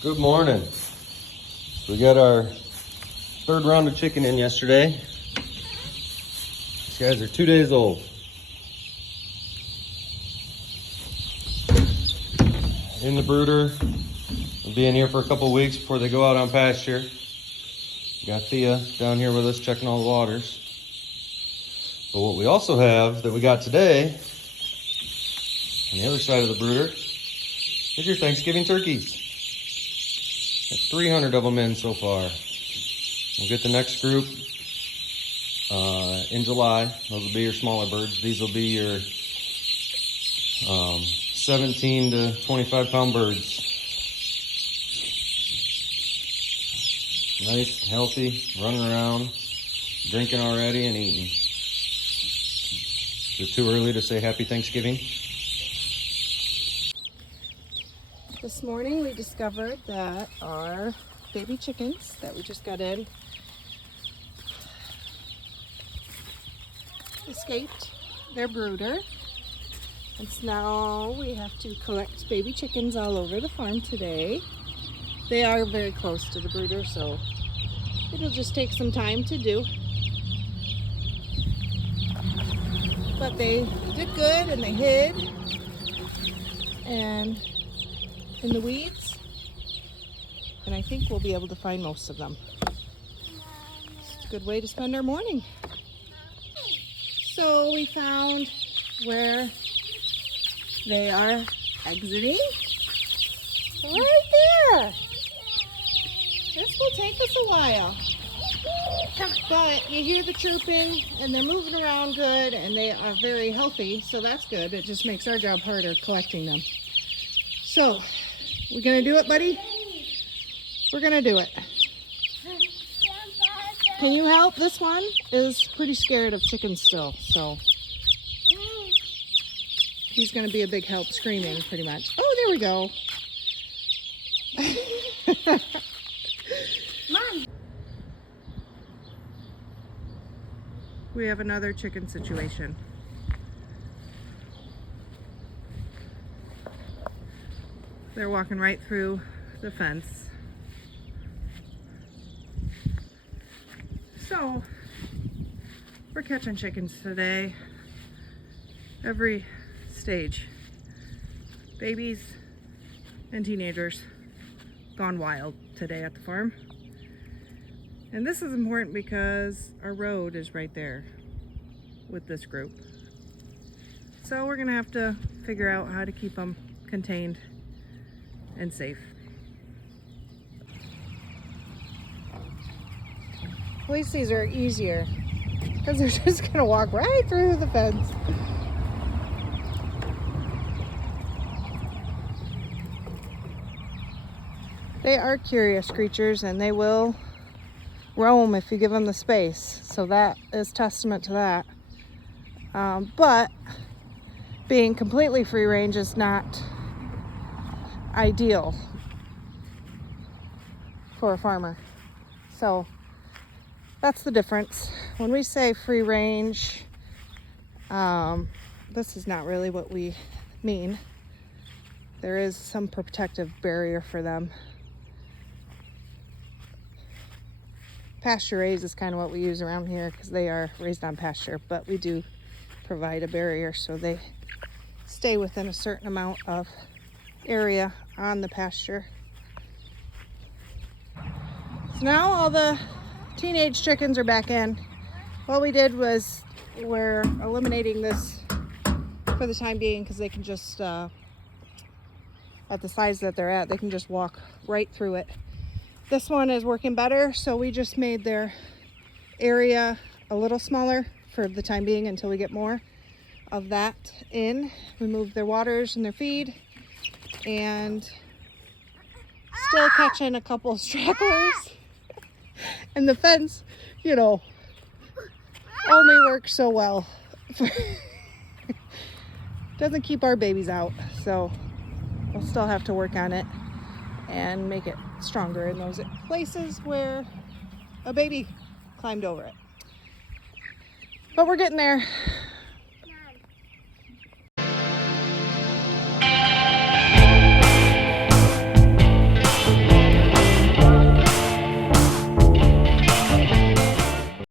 Good morning. We got our third round of chicken in yesterday. These guys are 2 days old. In the brooder. They'll be in here for a couple weeks before they go out on pasture. Got Thea down here with us checking all the waters. But what we also have that we got today on the other side of the brooder is your Thanksgiving turkeys. Got 300 of them in so far. We'll get the next group in July. Those will be your smaller birds. These will be your 17 to 25 pound birds. Nice, healthy, running around, drinking already and eating. Is it too early to say Happy Thanksgiving? This morning we discovered that our baby chickens that we just got in escaped their brooder. And so now we have to collect baby chickens all over the farm today. They are very close to the brooder, so it'll just take some time to do. But they did good and they hid and in the weeds, and I think we'll be able to find most of them. It's a good way to spend our morning. So we found where they are exiting. Right there. This will take us a while. But you hear the chirping and they're moving around good and they are very healthy, so that's good. It just makes our job harder collecting them. So, we're gonna do it, buddy? We're gonna do it. Can you help? This one is pretty scared of chickens still, so he's gonna be a big help, screaming pretty much. Oh, there we go. Mom. We have another chicken situation. They're walking right through the fence. So, we're catching chickens today. Every stage. Babies and teenagers gone wild today at the farm. And this is important because our road is right there with this group. So we're gonna have to figure out how to keep them contained and safe. At least these are easier because they're just gonna walk right through the fence. They are curious creatures and they will roam if you give them the space. So that is testament to that. But being completely free range is not ideal for a farmer. So that's the difference. When we say free range, this is not really what we mean. There is some protective barrier for them. Pasture raised is kind of what we use around here because they are raised on pasture, but we do provide a barrier so they stay within a certain amount of area on the pasture. So now all the teenage chickens are back in. What we did was we're eliminating this for the time being because they can just, at the size that they're at, they can just walk right through it. This one is working better, so we just made their area a little smaller for the time being until we get more of that in. We moved their waters and their feed, and still catching a couple of stragglers. And the fence, you know, only works so well. Doesn't keep our babies out, so we'll still have to work on it and make it stronger in those places where a baby climbed over it. But we're getting there.